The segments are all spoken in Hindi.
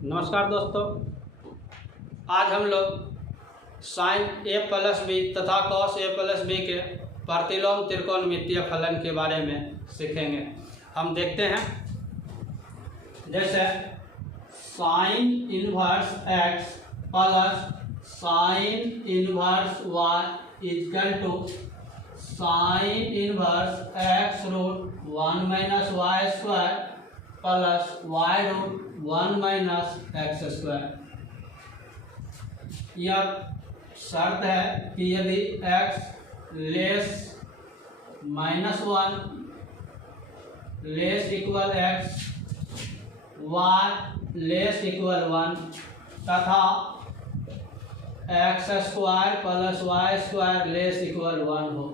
नमस्कार दोस्तों, आज हम लोग साइन ए प्लस बी तथा कॉस ए प्लस बी के प्रतिलोम त्रिकोणमितीय फलन के बारे में सीखेंगे। हम देखते हैं, जैसे sine inverse x plus sine inverse y equal to sine inverse x root 1 minus y square plus y root 1 minus x square. यह शर्त है कि यदि x less minus 1 less equal x, y less equal 1 तथा x square plus y square less equal 1 हो।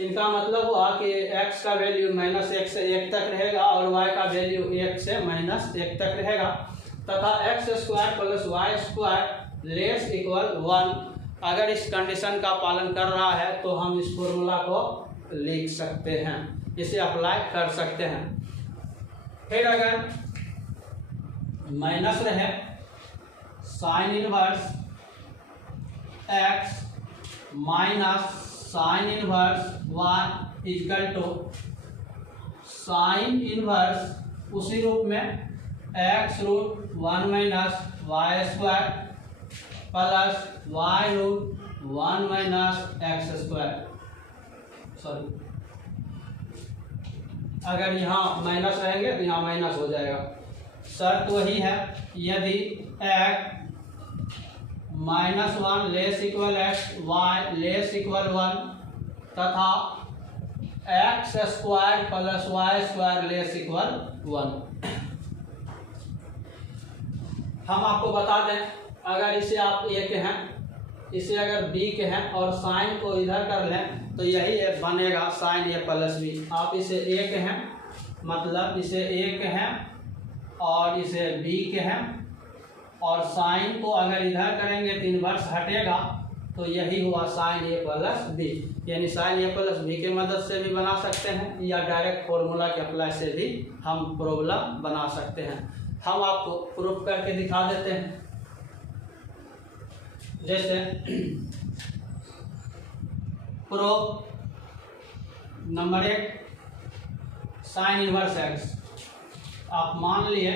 इनका मतलब हुआ कि x का वैल्यू -1 से 1 तक रहेगा और y का वैल्यू 1 से -1 तक रहेगा तथा x square plus y square less equal 1। अगर इस कंडीशन का पालन कर रहा है तो हम इस फॉर्मूला को लिख सकते हैं, इसे अप्लाई कर सकते हैं। फिर अगर माइनस रहे sine inverse x minus sine inverse y equal to sine inverse उसी रूप में x root 1 minus y square plus y root 1 minus x square. अगर यहाँ माइनस रहेंगे तो यहाँ माइनस हो जाएगा। शर्त वही है, यदि x -1 less equal x, y less equal 1 तथा x square plus y square less equal 1। हम आपको बता दें, अगर इसे आप ए के हैं, इसे अगर बी के हैं और साइन को इधर कर लें तो यही बनेगा साइन ए प्लस बी। आप इसे ए के हैं, मतलब इसे ए के हैं और इसे बी के हैं, और साइन को अगर इधर करेंगे तो इनवर्स हटेगा, तो यही हुआ साइन ए प्लस बी। यानी साइन ए प्लस बी की मदद से भी बना सकते हैं या डायरेक्ट फॉर्मूला के अप्लाई से भी हम प्रॉब्लम बना सकते हैं। हम आपको प्रूफ करके दिखा देते हैं। जैसे proof number 1, sine inverse x. आप मान लिए,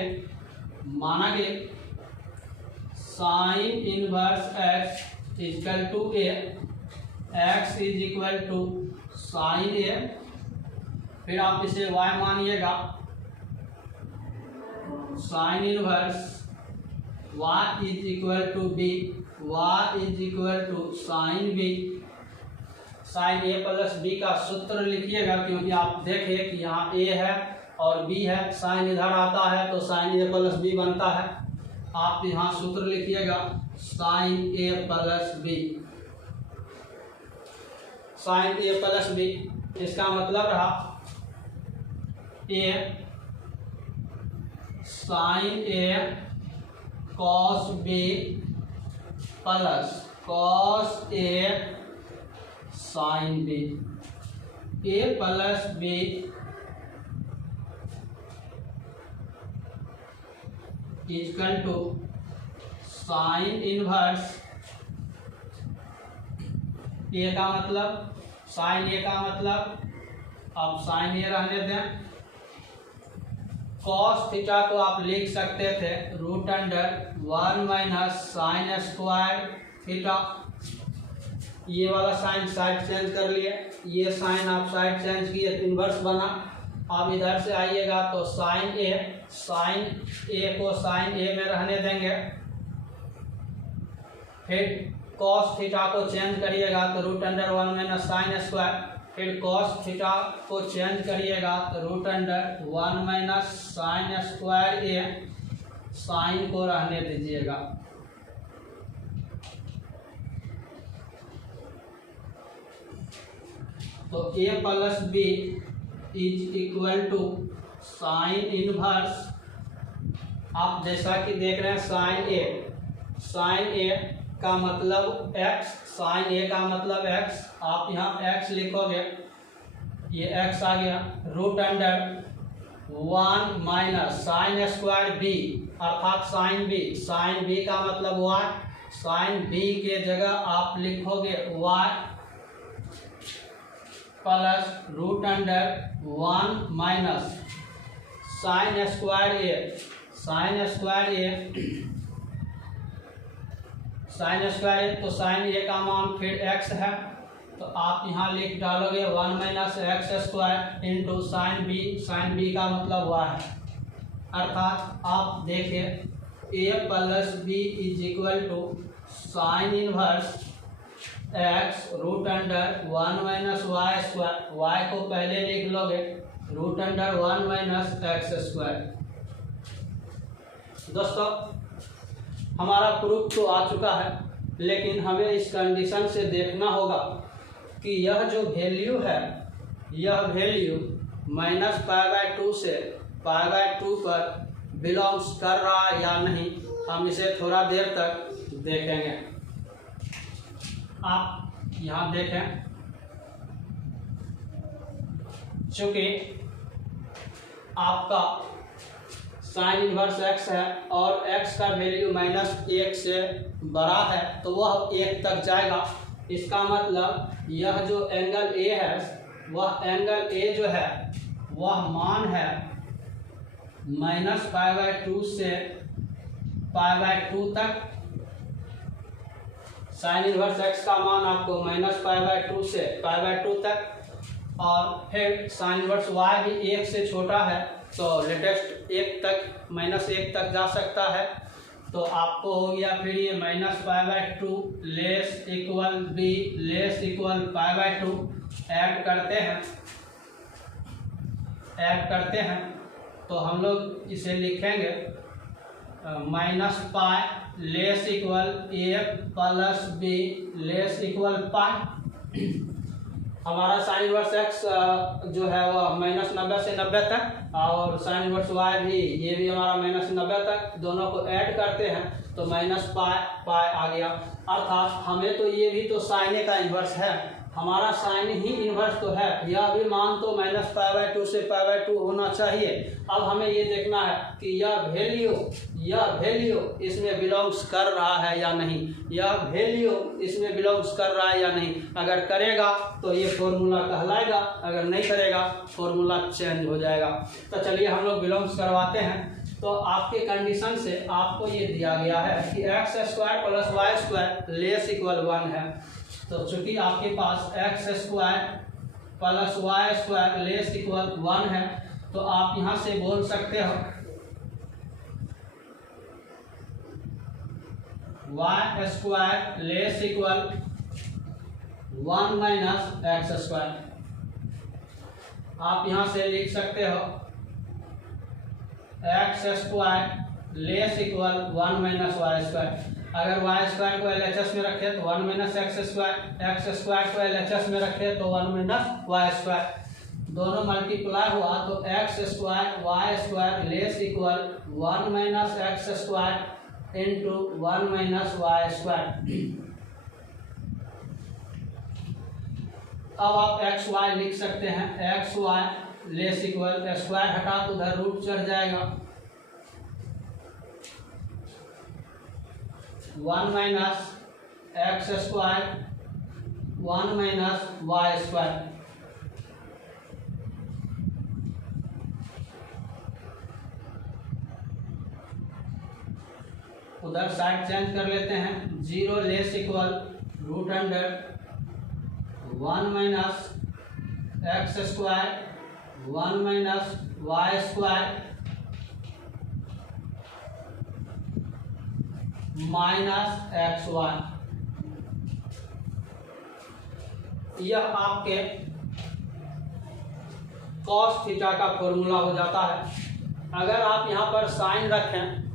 माना कि sine inverse x equal to a, x is equal to sine a. फिर आप इसे y मानिएगा, sine inverse y is equal to b, y is equal to sine b। Sine A plus b का सूत्र लिखिएगा, क्योंकि आप देखिए कि यहाँ a है और b है, साइन इधर आता है तो साइन ए प्लस बी बनता है। आप यहाँ सूत्र लिखिएगा, साइन ए प्लस बी, साइन ए प्लस बी। इसका मतलब रहा ए sine A cos b plus cos a sine b. A plus b equal to sine inverse a का मतलब, साइन ए का मतलब, अब साइन ए रहने दें। कॉस थीटा को आप लिख सकते थे root under 1 minus sine square theta. ये वाला साइन साइड चेंज कर लिए, ये साइन आप साइड चेंज किए, इनवर्स बना। अब इधर से आइएगा तो साइन ए को साइन ए में रहने देंगे। फिर कॉस थीटा को चेंज करिएगा तो root under 1 minus sine square. फिर कॉस थीटा को चेंज करिएगा तो root under 1 minus sine square a, sine को रहने दीजिएगा। तो a plus b is equal to sine inverse, आप जैसा कि देख रहे हैं साइन ए का मतलब x, साइन ए का मतलब x। आप यहाँ x लिखोगे, ये x आ गया, root under 1 minus sine square B अर्थात साइन बी का मतलब y, साइन बी के जगह आप लिखोगे y plus root under 1 minus sine square a, तो साइन ए का मान फिर x है, तो आप यहाँ लिख डालोगे 1 minus x square into sine B का मतलब y है। अर्थात आप देखें a plus b is equal to sine inverse x root under 1 minus y square, y को पहले लिख लोगे root under 1 minus x square. दोस्तों हमारा प्रूफ तो आ चुका है, लेकिन हमें इस कंडीशन से देखना होगा कि यह जो वैल्यू है, यह वैल्यू माइनस π/2 से π/2 पर बिलोंग्स कर रहा है या नहीं। हम इसे थोड़ा देर तक देखेंगे। आप यहाँ देखें, चूंकि आपका साइन इनवर्स x है और x का वैल्यू -1 से बड़ा है तो वह 1 तक जाएगा। इसका मतलब यह जो एंगल A है, वह एंगल A जो है वह मान है -π/2 से π/2 तक। साइन इनवर्स x का मान आपको -π/2 से π/2 तक, और फिर साइन इनवर्स y भी 1 से छोटा है तो लेटेस्ट 1 तक -1 तक जा सकता है। तो आपको हो गया फिर ये -π/2 less equal b less equal π/2। Add करते हैं तो हम लोग इसे लिखेंगे -π less equal a plus b less equal π। हमारा साइन इनवर्स x जो है वह -90 से 90 तक, और साइन इनवर्स y भी, ये भी हमारा -90 तक। दोनों को ऐड करते हैं तो -π आ गया। अर्थात हमें तो ये भी तो साइन का इन्वर्स है, हमारा साइन ही इन्वर्स तो है, यह भी मान तो -π/2 से π/2 होना चाहिए। अब हमें ये देखना है कि यह वैल्यू इसमें बिलोंग्स कर रहा है या नहीं, यह वैल्यू इसमें बिलोंग्स कर रहा है या नहीं। अगर करेगा तो ये फॉर्मूला कहलाएगा, अगर नहीं करेगा फॉर्मूला चेंज हो जाएगा। तो चलिए हम लोग बिलोंग्स करवाते हैं। तो आपके कंडीशन से आपको ये दिया गया है कि x² + y² लेस इक्वल 1 है। तो चूंकि आपके पास x² + y² लेस इक्वल 1 है, तो आप यहाँ से बोल सकते हो y² less equal 1 minus x²। आप यहाँ से लिख सकते हो x² less equal 1 minus y²। अगर y² को LHS में रखे तो 1 माइनस x² को LHS में रखे तो 1 माइनस y²। दोनों मल्टीप्लाई हुआ तो x² y² less equal 1 minus x² into 1 minus y²। अब आप xy लिख सकते हैं, xy लेस इक्वल स्क्वायर हटा तो उधर रूट चढ़ जाएगा, 1 माइनस x² 1 माइनस y²। उधर साइड चेंज कर लेते हैं, 0 less equal root under 1 minus x² 1 minus y² minus xy। यह आपके cos थीटा का फॉर्मूला हो जाता है। अगर आप यहाँ पर साइन रखें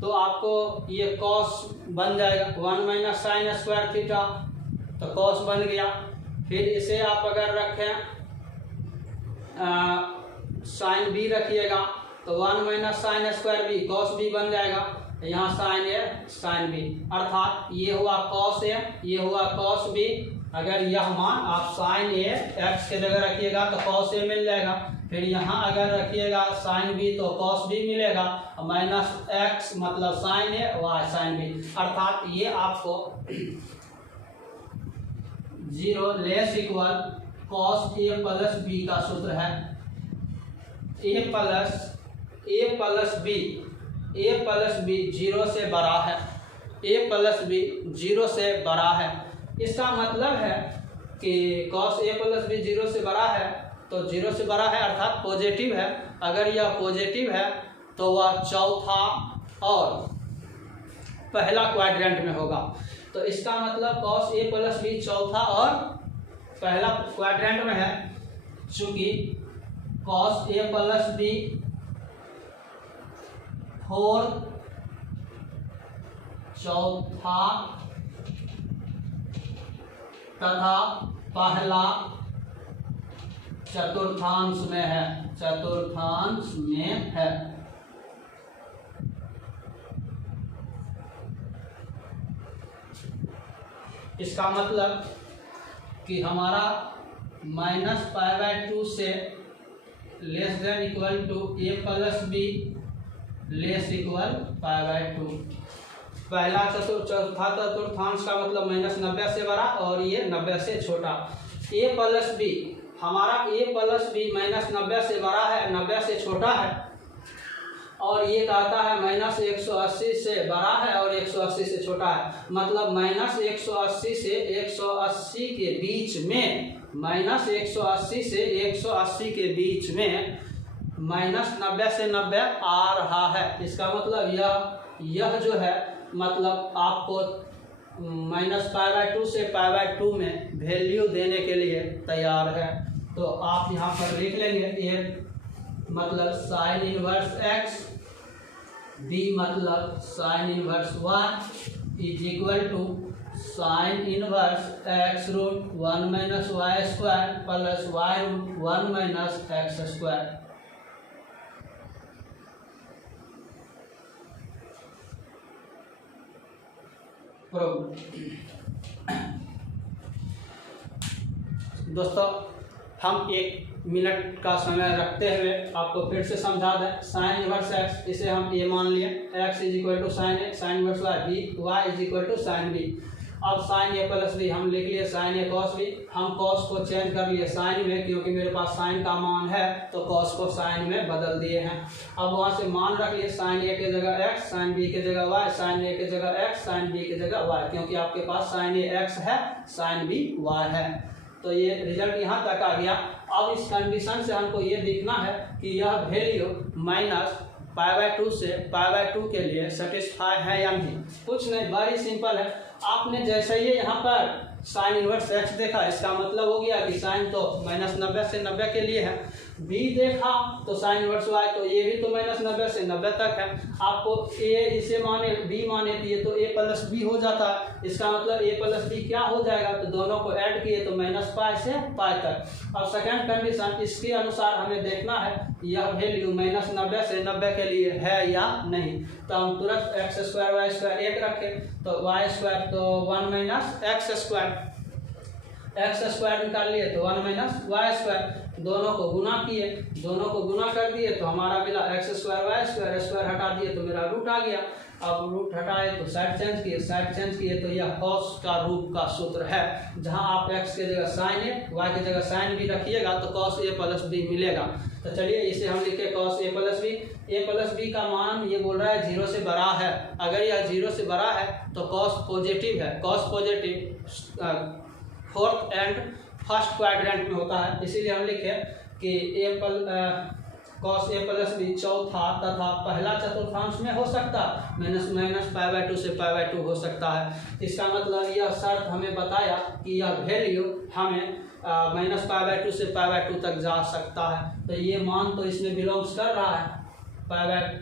तो आपको ये cos बन जाएगा, 1 माइनस साइन स्क्वायर थीटा, तो cos बन गया। फिर इसे आप अगर रखें साइन बी रखिएगा तो 1 minus sine square B cos B बन जाएगा, यहाँ साइन ए साइन बी, अर्थात ये हुआ cos ए, ये हुआ cos बी। अगर यह मान आप साइन ए x के जगह रखिएगा तो cos ए मिल जाएगा। फिर यहाँ अगर रखिएगा साइन बी तो कॉस बी मिलेगा, माइनस एक्स मतलब साइन ए, वाई साइन बी, अर्थात ये आपको 0 less equal cos A plus b का सूत्र है। ए प्लस बी 0 से बड़ा है, ए प्लस बी 0 से बड़ा है। इसका मतलब है कि कॉस ए प्लस बी 0 से बड़ा है, तो 0 से बड़ा है अर्थात पॉजिटिव है। अगर यह पॉजिटिव है तो वह चौथा और पहला क्वाड्रेंट में होगा। तो इसका मतलब कॉस ए प्लस बी चौथा और पहला क्वाड्रेंट में है। चूंकि cos A plus B fourth, चौथा तथा पहला चतुर्थांश में है, चतुर्थांश में है। इसका मतलब कि हमारा -π/2 से less than equal to a plus b less equal π/2। पहला चौथा चतुर्थांश का मतलब -90 से बड़ा और ये 90 से छोटा। ए प्लस बी, हमारा ए प्लस बी -90 से बड़ा है, 90 से छोटा है, और ये कहता है -180 से बड़ा है और 180 से छोटा है। मतलब -180 से 180 के बीच में, -180 से 180 के बीच में -90 से 90 आ रहा है। इसका मतलब यह जो है मतलब आपको -π/2 से π/2 में वैल्यू देने के लिए तैयार है। तो आप यहाँ पर लिख लेंगे ए मतलब साइन इनवर्स एक्स, बी मतलब sine inverse y is equal to sine inverse x root 1 minus y square plus y root 1 minus x square. दोस्तों हम 1 मिनट का समय रखते हुए आपको फिर से समझा दें। साइन इनवर्स एक्स, इसे हम ए मान लिए, x is equal to sine A, sine inverse y B, y is equal to sine B. अब साइन ए प्लस बी हम लिख लिए साइन ए कॉस बी। हम कॉस को चेंज कर लिए साइन में, क्योंकि मेरे पास साइन का मान है तो कॉस को साइन में बदल दिए हैं। अब वहाँ से मान रख लिए, साइन ए के जगह एक्स, साइन बी के जगह वाई, साइन ए के जगह एक्स, साइन बी के जगह वाई, क्योंकि आपके पास साइन ए एक्स है, साइन बी वाई है। तो ये रिजल्ट यहाँ तक आ गया। अब इस कंडीशन से हमको ये देखना है कि यह वैल्यू -π/2 से π/2 के लिए सेटिस्फाई है या नहीं। कुछ नहीं, बड़ी सिंपल है। आपने जैसे ही यहाँ पर साइन इनवर्स एक्स देखा, इसका मतलब हो गया कि साइन तो -90 से 90 के लिए है। बी देखा तो साइन इनवर्स वाई, तो ये भी तो -90 से 90 तक है। आपको ए इसे माने, बी माने, तो ये तो ए प्लस बी हो जाता है। इसका मतलब ए प्लस बी क्या हो जाएगा, तो दोनों को ऐड किए तो -π से π तक। अब सेकंड कंडीशन, इसके अनुसार हमें देखना है यह वैल्यू -90 से 90 के लिए है या नहीं। तो हम तुरंत एक्स स्क्वायर वाई स्क्वायर 1 रखें, तो वाई स्क्वायर तो 1 minus x square, x square निकाल लिए तो 1 माइनस वाई स्क्वायर। दोनों को गुना किए, दोनों को गुना कर दिए तो हमारा मिला x square y square, square हटा दिए तो मेरा रूट आ गया। अब रूट हटाए तो साइड चेंज किए, साइड चेंज किए तो यह कॉस का रूप का सूत्र है। जहां आप एक्स के जगह साइन ए, वाई के जगह साइन बी रखिएगा तो कॉस ए प्लस बी मिलेगा। तो चलिए इसे हम लिखे cos A plus B. A plus b का मान ये बोल रहा है 0 से बड़ा है। अगर यह 0 से बड़ा है तो कॉस पॉजिटिव है। Cos positive fourth and first quadrant में होता है, इसीलिए हम लिखे कि कॉस ए प्लस बी चौथा तथा पहला चतुर्थांश में हो सकता है, -π/2 से π/2 हो सकता है। इसका मतलब यह शर्त हमें बताया कि यह वैल्यू हमें -π/2 से π/2 तक जा सकता है। तो ये मान तो इसमें बिलोंग्स कर रहा है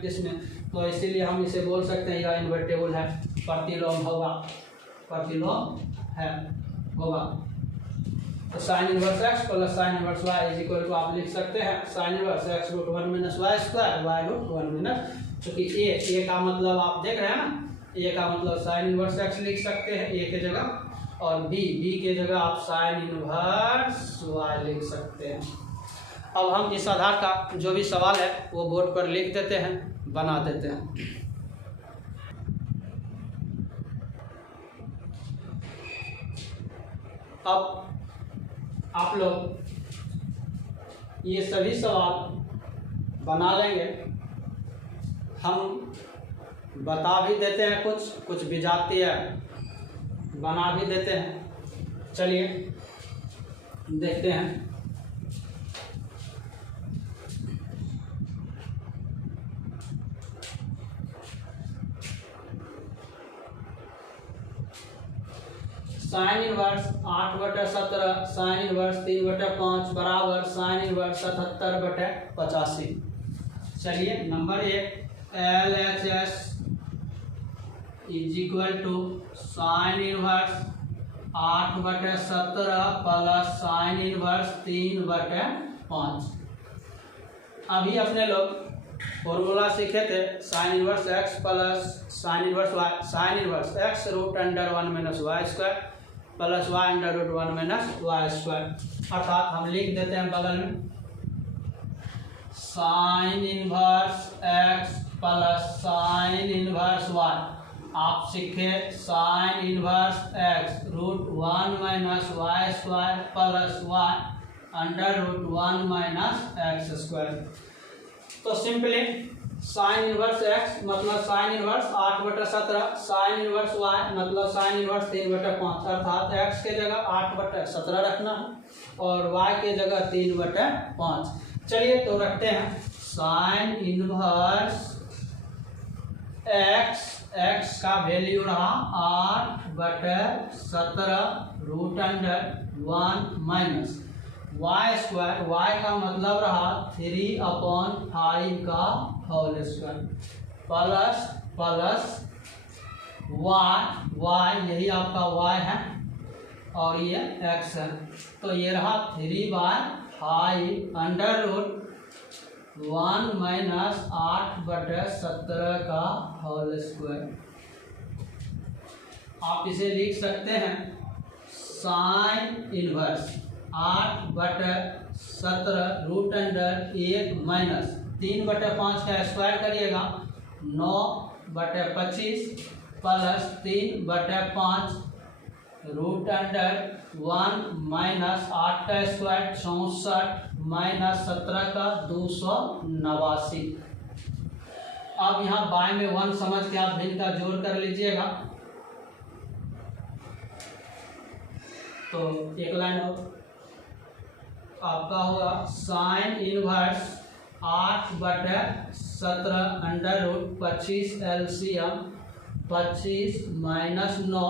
इसमें, तो इसीलिए हम इसे बोल सकते हैं यह इन्वर्टेबल है, प्रतिलोम होगा, प्रतिलोम है होगा। तो sine inverse x plus sine inverse y is equal to आप लिख सकते हैं sine inverse x root 1 minus y square, y root 1 minus, चूँकि ए का मतलब आप देख रहे हैं ना, ए का मतलब साइन इनवर्स एक्स लिख सकते हैं ए के जगह, और बी के जगह आप साइन इनवर्स वाई लिख सकते हैं। अब हम इस आधार का जो भी सवाल है वो बोर्ड पर लिख देते हैं, बना देते हैं। अब आप लोग ये सभी सवाल बना लेंगे। हम बता भी देते हैं, कुछ विजातीय बना भी देते हैं। चलिए देखते हैं। साइन इनवर्स 8/17 साइन इनवर्स 3/5 बराबर साइन इनवर्स 77/85। चलिए number 1, LHS is equal to sine inverse 8/17 plus sine inverse 3/5। अभी अपने लोग फॉर्मूला सीखे थे sine inverse x plus sine inverse y, sine inverse x √1 - y square plus y √1 - y square. अर्थात हम लिख देते हैं बगल में sine inverse x plus sine inverse y। आप सीखे sine inverse x √1 - y square plus y √1 - x square. तो सिंपली साइन इनवर्स x मतलब sine inverse 8/17, sign inverse y मतलब साइन इनवर्स 3/5। अर्थात x के जगह 8/17 रखना है और y के जगह 3/5। चलिए तो रखते हैं साइन इनवर्स x का वैल्यू रहा 8/17 √1 माइनस y स्क्वायर, y का मतलब रहा 3/5 का होल स्क्वायर प्लस y यही आपका y है और ये x है। तो ये रहा 3/5 √1 माइनस 8/17 का होल स्क्वायर। आप इसे लिख सकते हैं साइन इनवर्स 8/17 √1 माइनस 3/5 का स्क्वायर करिएगा 9/25 प्लस 3/5 √1 माइनस 8 का स्क्वायर 64 माइनस 17 का 289। अब यहाँ बाय में 1 समझ के आप भिन्न का जोड़ कर लीजिएगा। तो एक लाइन हो आपका होगा साइन इनवर्स 8/17 √25 LCM 25 माइनस 9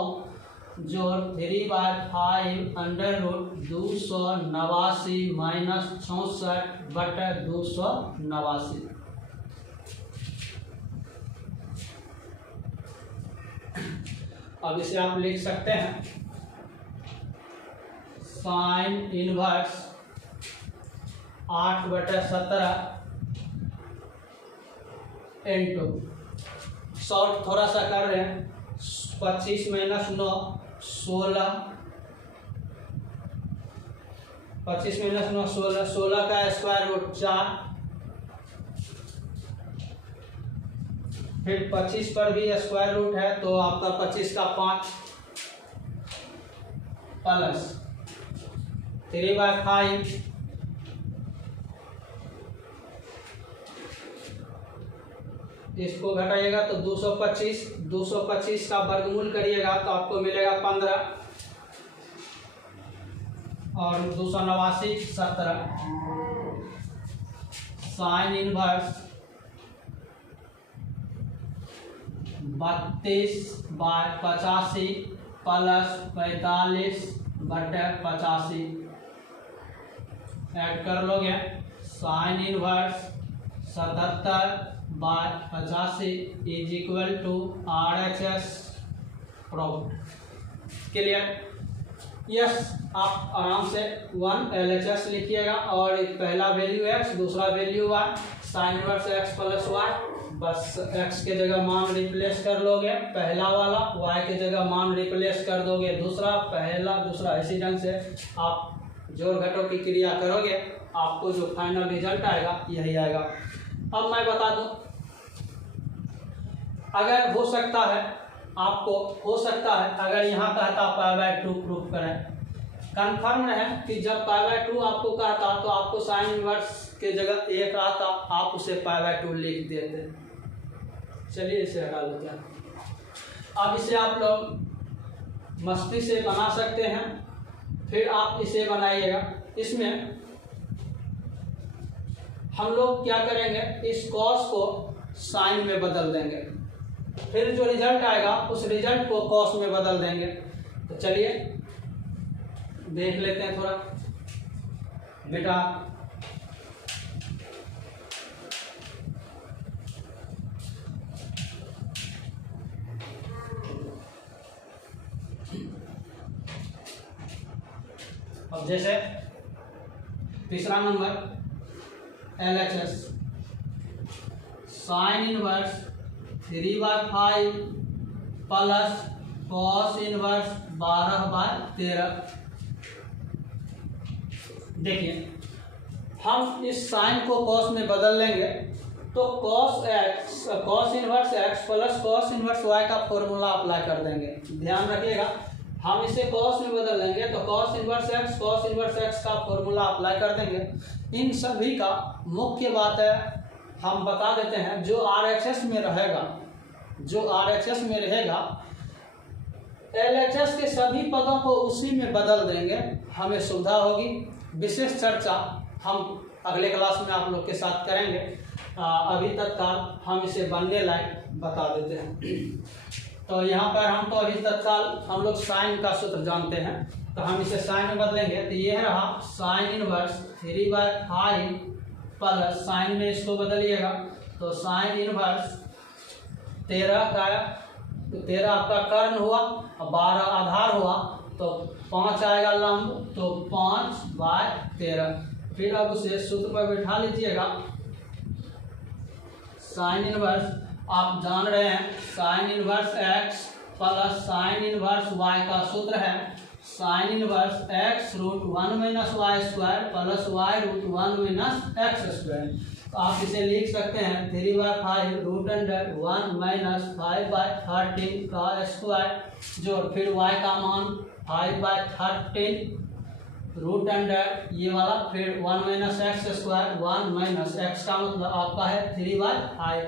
जोड़ 3/5 √289 माइनस 64/289। अब इसे आप लिख सकते हैं साइन इनवर्स 8/17 इंटू शॉर्ट थोड़ा सा कर रहे हैं 25 माइनस 9 16, 25 माइनस 9 16, 16 का स्क्वायर रूट 4, फिर 25 पर भी स्क्वायर रूट है तो आपका 25 का 5 प्लस 3/5 इसको घटाइएगा तो 225 का वर्गमूल करिएगा तो आपको मिलेगा 15 और 289 17। साइन इनवर्स 32/85 प्लस 45/85 ऐड कर लोगे sine inverse 77/85 is equal to RHS proof. Clear? Yes, आप आराम से 1 LHS लिखिएगा और एक पहला वैल्यू x दूसरा value y, sine inverse x plus y। बस x के जगह मान रिप्लेस कर लोगे पहला वाला, y के जगह मान रिप्लेस कर दोगे दूसरा, पहला दूसरा। इसी ढंग से आप जोड़ घटाव की क्रिया करोगे आपको जो फाइनल रिजल्ट आएगा यही आएगा। अब मैं बता दूं, अगर हो सकता है आपको, हो सकता है अगर यहाँ कहता π/2 प्रूफ करें, कन्फर्म है कि जब π/2 आपको कहता तो आपको साइन इनवर्स के जगह 1 आता, आप उसे π/2 लिख देते। चलिए इसे हटा लेते हैं। अब इसे आप लोग मस्ती से बना सकते हैं, फिर आप इसे बनाइएगा। इसमें हम लोग क्या करेंगे, इस कॉस को साइन में बदल देंगे, फिर जो रिजल्ट आएगा उस रिजल्ट को कॉस में बदल देंगे। तो चलिए देख लेते हैं थोड़ा बेटा। अब जैसे तीसरा number LHS sign inverse 3/5 plus cos inverse 12/13। देखिए हम इस साइन को कॉस में बदल लेंगे तो cos inverse x plus cos inverse y का फॉर्मूला अप्लाई कर देंगे। ध्यान रखिएगा, हम इसे कॉस में बदल लेंगे तो कॉस इनवर्स x का फॉर्मूला अप्लाई कर देंगे। इन सभी का मुख्य बात है, हम बता देते हैं, जो RHS में रहेगा, जो RHS में रहेगा LHS के सभी पदों को उसी में बदल देंगे, हमें सुविधा होगी। विशेष चर्चा हम अगले क्लास में आप लोग के साथ करेंगे। अभी तत्काल हम इसे बनने लायक बता देते हैं। तो यहाँ पर हम तो अभी तत्काल हम लोग साइन का सूत्र जानते हैं, तो हम इसे साइन में बदलेंगे। तो ये रहा साइन इनवर्स 3/5 प्लस, साइन में इसको बदलिएगा तो साइन इनवर्स 13 का, तो 13 आपका कर्ण हुआ और 12 आधार हुआ, तो 5 आएगा लंब, तो 5/13। फिर अब उसे सूत्र पर बिठा लीजिएगा। साइन इनवर्स आप जान रहे हैं, sine inverse x plus sine inverse y का सूत्र है sign inverse x √1 - y² plus y √1 - x²। तो आप इसे लिख सकते हैं 3/5 √1 - 5/13 का स्क्वायर, जो फिर y का मान 5/13 √, ये वाला फिर 1 - x², 1 - x का मतलब आपका है 3/5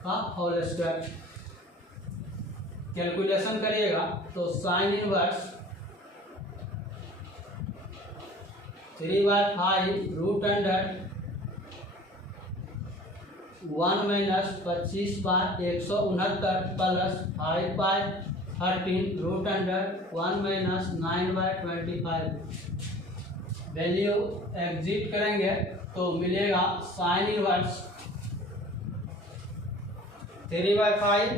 का होल स्क्वायर। कैलकुलेशन करिएगा तो sine inverse 3/5 √1 -25/169 plus 5/13 √1 - 9/25। Value exit करेंगे तो मिलेगा साइन इनवर्स 3/5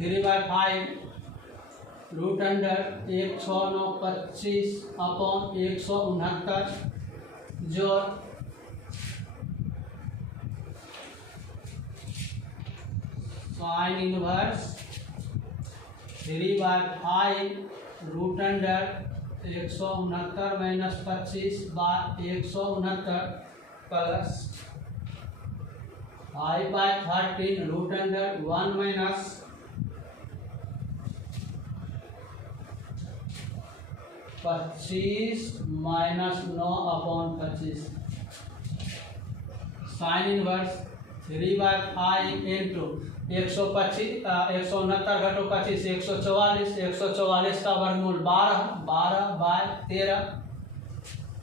√16925/169 जोड़ sign inverse 3/5 √169 - 25/169 plus 5/13 √1 - 25 - 9/25। Sign inverse 3/5 into 125 169 घटो 25 144 144 का वर्गमूल 12/13।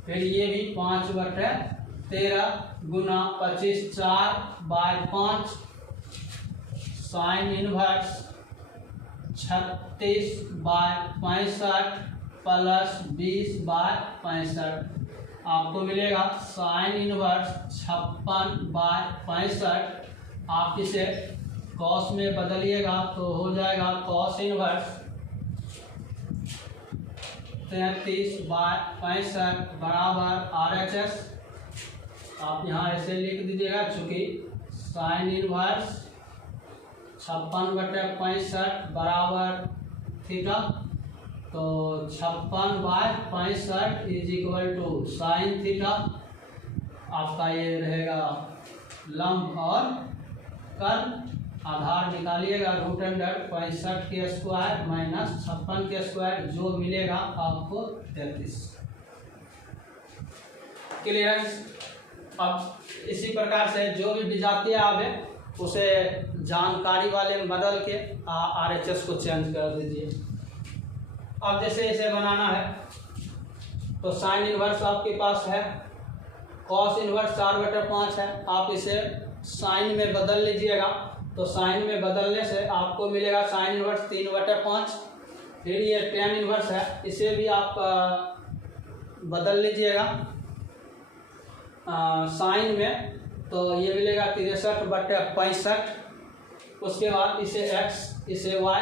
फिर ये भी 5/13 गुना 25 4/5 साइन इनवर्स 36/65 प्लस 20/65 आपको मिलेगा साइन इनवर्स 56/65। आप इसे कॉस में बदलिएगा तो हो जाएगा कॉस इनवर्स 33/65 बराबर RHS। आप यहाँ ऐसे लिख दीजिएगा, चूँकि साइन इनवर्स 56/65 बराबर थीटा तो 56/65 is equal to sine theta, आपका ये रहेगा लंब और कर्ल। आधार निकालिएगा √65 के स्क्वायर माइनस 56 के स्क्वायर, जो मिलेगा आपको 33। क्लियर। अब इसी प्रकार से जो भी विजातीय आवे उसे जानकारी वाले में बदल के RHS को चेंज कर दीजिए। अब जैसे इसे बनाना है तो साइन इनवर्स आपके पास है, कॉस इनवर्स 4/5 है, आप इसे साइन में बदल लीजिएगा। तो साइन में बदलने से आपको मिलेगा साइन इनवर्स 3/5। फिर ये टेन इनवर्स है, इसे भी आप बदल लीजिएगा साइन में, तो ये मिलेगा 63/65। उसके बाद इसे x इसे y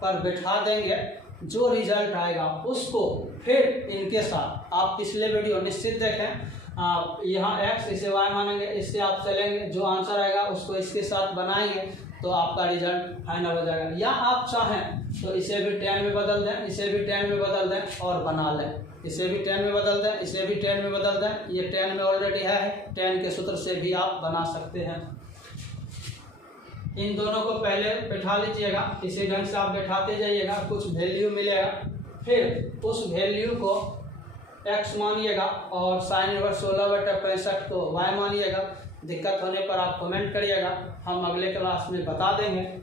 पर बैठा देंगे, जो रिजल्ट आएगा उसको फिर इनके साथ आप पिछले वीडियो निश्चित देखें, आप यहाँ x इसे y मानेंगे, इससे आप चलेंगे, जो आंसर आएगा उसको इसके साथ बनाएंगे तो आपका रिजल्ट फाइनल हो जाएगा। या आप चाहें तो इसे भी 10 में बदल दें, इसे भी 10 में बदल दें और बना लें, इसे भी 10 में बदल दें, इसे भी 10 में बदल दें। ये 10 में ऑलरेडी है, 10 के सूत्र से भी आप बना सकते हैं। इन दोनों को पहले बैठा लीजिएगा, इसी ढंग से आप बैठाते जाइएगा, कुछ वैल्यू मिलेगा, फिर उस वैल्यू को x मानिएगा और साइन इनवर्स 16/65 को y मानिएगा। दिक्कत होने पर आप कमेंट करिएगा, हम अगले क्लास में बता देंगे।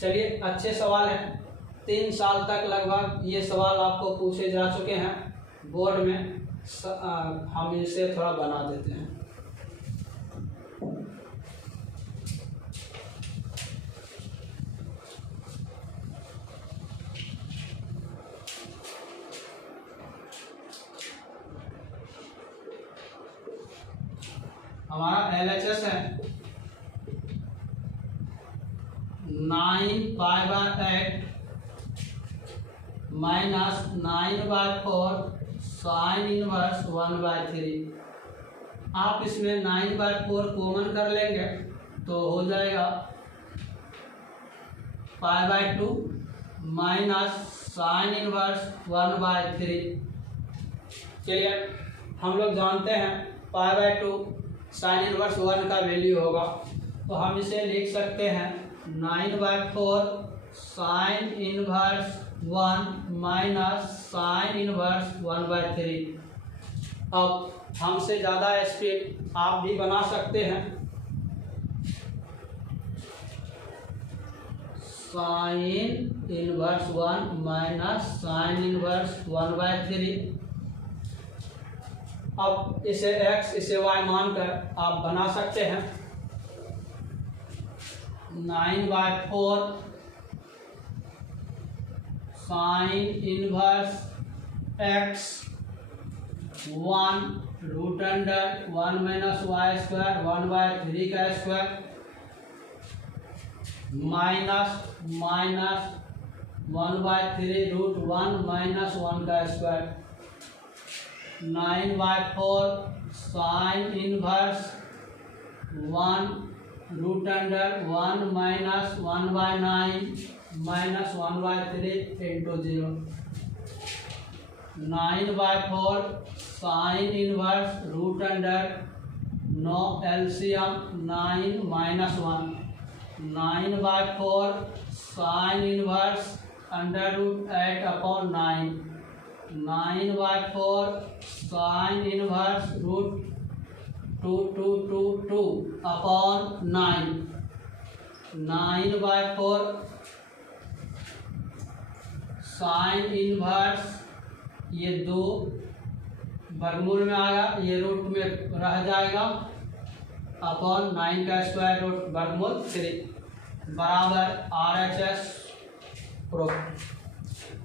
चलिए, अच्छे सवाल हैं। 3 साल तक लगभग ये सवाल आपको पूछे जा चुके हैं बोर्ड में, हम इसे थोड़ा बना देते हैं। हमारा LHS है 9π/8 माइनस 9/4 साइन इनवर्स 1/3। आप इसमें 9/4 कॉमन कर लेंगे तो हो जाएगा π/2 माइनस साइन इनवर्स 1/3। चलिए, हम लोग जानते हैं π/2 साइन इनवर्स 1 का वैल्यू होगा, तो हम इसे लिख सकते हैं 9/4 sine inverse 1 minus sine inverse 1/3। अब हमसे ज़्यादा स्पीड आप भी बना सकते हैं। Sine inverse 1 minus sine inverse 1/3। अब इसे x इसे y मानकर आप बना सकते हैं 9/4 sine inverse x 1 √1 minus y² 1/3 का स्क्वायर माइनस 1/3 √1 माइनस 1 का square 9/4 sine inverse 1 √1 minus 1/9 minus 1/3 into 0। 9/4 sine inverse √9 LCM 9 minus 1 9/4 sine inverse √8/9 9/4 sine inverse √2/9 9/4 sine inverse ये 2 वर्गमूल में आएगा, ये रूट में रह जाएगा अपॉन 9 का स्क्वायर रूट वर्गमूल 3 बराबर RHS प्रूफ।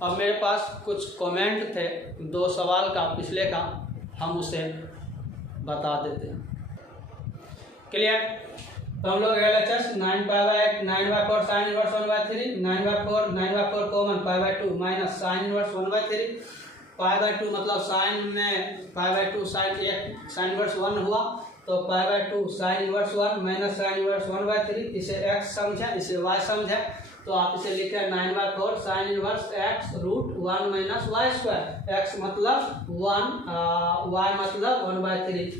अब मेरे पास कुछ कमेंट थे 2 सवाल का पिछले का, हम उसे बता देते हैं। क्लियर। तो हम लोग LHS 9π/8 9/4 sine inverse 1/3 9/4 common π/2 minus sine inverse 1/3 π/2 मतलब साइन में π/2 साइन इनवर्स 1 हुआ, तो π/2 sine inverse 1 minus sine inverse 1/3। इसे x समझें, इसे y समझें, तो तो आप इसे लिखे 9/4 sine inverse x root 1 minus y square. X मतलब 1, वाई मतलब 1/3।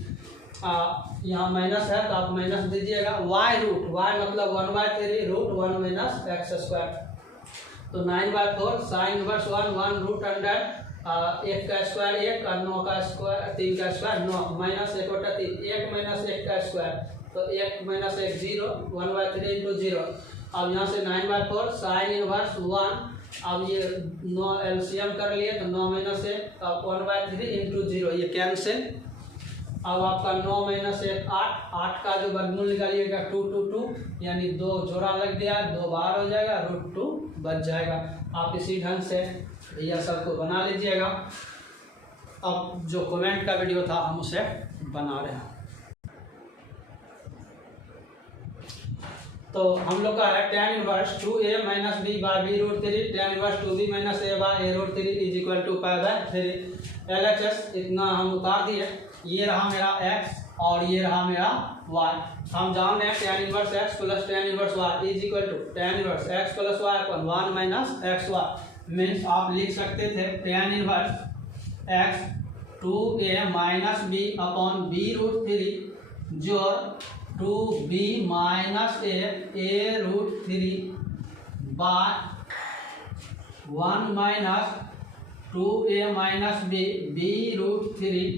यहाँ माइनस है तो आप माइनस दीजिएगा। वाई मतलब 1/3 रूट 1 माइनस एक्स स्क्वायर। तो 9/4 साइन इनवर्स 1 रूट अंडर 1 का स्क्वायर 1 और 9 का स्क्वायर 3 का स्क्वायर 9 माइनस 1 बटा 3 1 माइनस 1 का स्क्वायर तो 1 माइनस 1 0 1/3 इंटू 0। अब यहाँ से 9/4 साइन इनवर्स 1। अब ये 9 एलसीएम कर लिए तो 9 माइनस 1 अब 1/3 इंटू 0 ये कैंसिल। अब आपका 9 माइनस 1 8 का जो वर्गमूल निकालिएगा 2 2 2 यानी 2 जोड़ा लग गया 2 बाहर हो जाएगा √2 बच जाएगा। आप इसी ढंग से यह सबको बना लीजिएगा। अब जो कमेंट का वीडियो था हम उसे बना रहे हैं। तो हम लोग का है tan inverse 2a minus b by b root 3 tan inverse 2b minus a by a root 3 is equal to π/3 LHS इतना हम उतार दिए। ये रहा मेरा x और ये रहा मेरा y। हम जान रहे हैं tan inverse x plus tan inverse y is equal to tan inverse x plus y upon 1 minus xy means आप लिख सकते थे tan inverse x 2a minus b upon b root 3 जोड़ 2b minus a root 3 by 1 minus 2a minus b root 3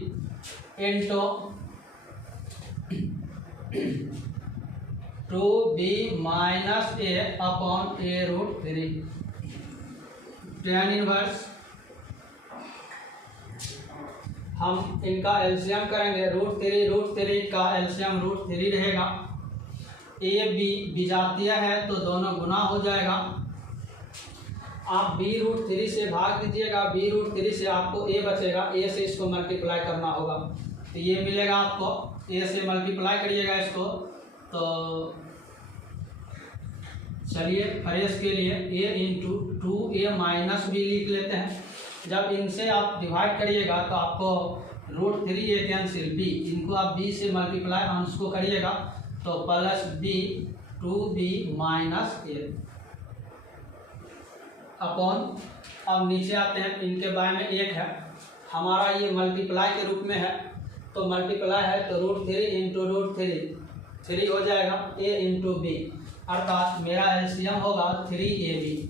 into 2b minus a upon a root 3। tan inverse हम इनका एलसीएम करेंगे रूट 3 का एलसीएम रूट 3 रहेगा। ए बी विजातीय है तो दोनों गुना हो जाएगा। आप b रूट 3 से भाग दीजिएगा b रूट 3 से आपको a बचेगा a से इसको मल्टीप्लाई करना होगा तो ये मिलेगा आपको a से मल्टीप्लाई करिएगा इसको। तो चलिए फ्रेश के लिए a into 2a minus b लिख लेते हैं। जब इनसे आप डिवाइड करिएगा तो आपको रूट 3a कैंसिल b इनको आप b से मल्टीप्लाई अंश को करिएगा तो plus b 2b minus a upon. अब नीचे आते हैं इनके बाय में 1 है हमारा ये मल्टीप्लाई के रूप में है तो मल्टीप्लाई है तो रूट 3 इंटू रूट 3 हो जाएगा a इंटू b अर्थात मेरा एलसीएम होगा 3ab।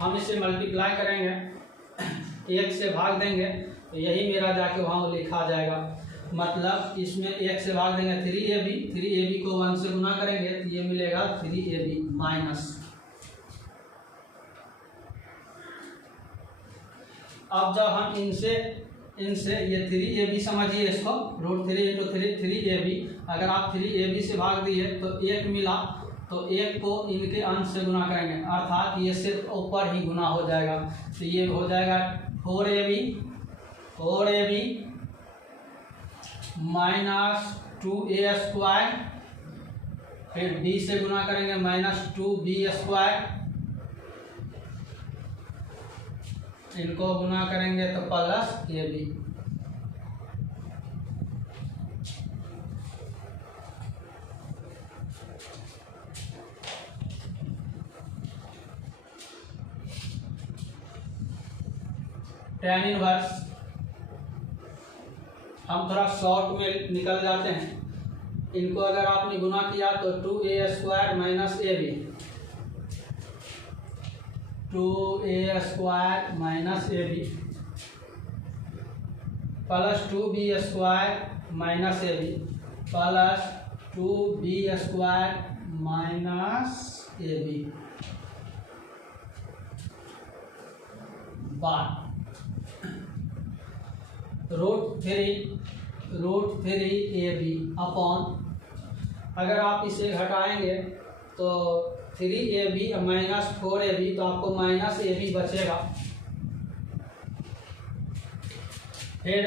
हम इसे मल्टीप्लाई करेंगे 1 से भाग देंगे तो यही मेरा जाके वहाँ लिखा जाएगा। मतलब इसमें 1 से भाग देंगे 3ab को 1 से गुना करेंगे तो ये मिलेगा 3ab माइनस। अब जब हम इनसे ये 3ab समझिए इसको रूट 3 इंटू 3ab अगर आप 3ab से भाग दिए तो 1 मिला तो 1 को इनके अंश से गुना करेंगे अर्थात ये सिर्फ ऊपर ही गुना हो जाएगा तो ये हो जाएगा 4ab माइनस 2a स्क्वायर फिर b से गुना करेंगे माइनस 2b स्क्वायर इनको गुना करेंगे तो प्लस ab। tan इनवर्स हम थोड़ा शॉर्ट में निकल जाते हैं। इनको अगर आपने गुना किया तो 2a square minus ab 2a square minus ab plus 2b square minus ab plus 2b square minus ab बार रूट 3ab अपॉन अगर आप इसे घटाएंगे तो 3ab माइनस 4ab तो आपको माइनस ab बचेगा। फिर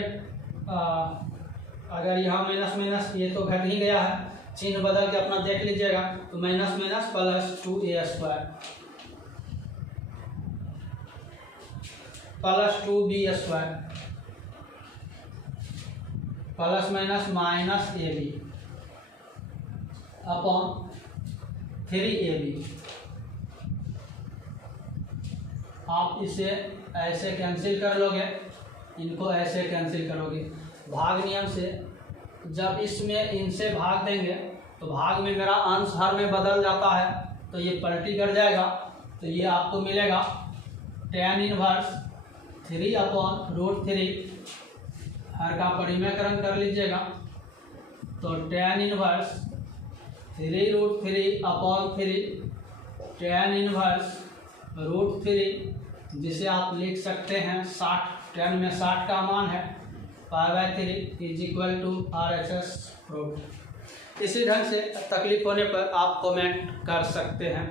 अगर यहाँ माइनस माइनस ये तो घट ही गया है चिन्ह बदल के अपना देख लीजिएगा तो minus minus plus 2a square plus 2b square plus minus minus ab upon 3ab। आप इसे ऐसे कैंसिल कर लोगे, इनको ऐसे कैंसिल करोगे। भाग नियम से जब इसमें इनसे भाग देंगे तो भाग में मेरा अंश हर में बदल जाता है, तो ये पलटी कर जाएगा। तो ये आपको मिलेगा tan इनवर्स 3/√3, हर का परिमेयकरण कर लीजिएगा। तो tan इनवर्स 3√3/3 tan इनवर्स √3, जिसे आप लिख सकते हैं 60, tan में 60 का मान है, π/3 is equal to RHS root. इसी ढंग से तकलीफ होने पर आप कमेंट कर सकते हैं।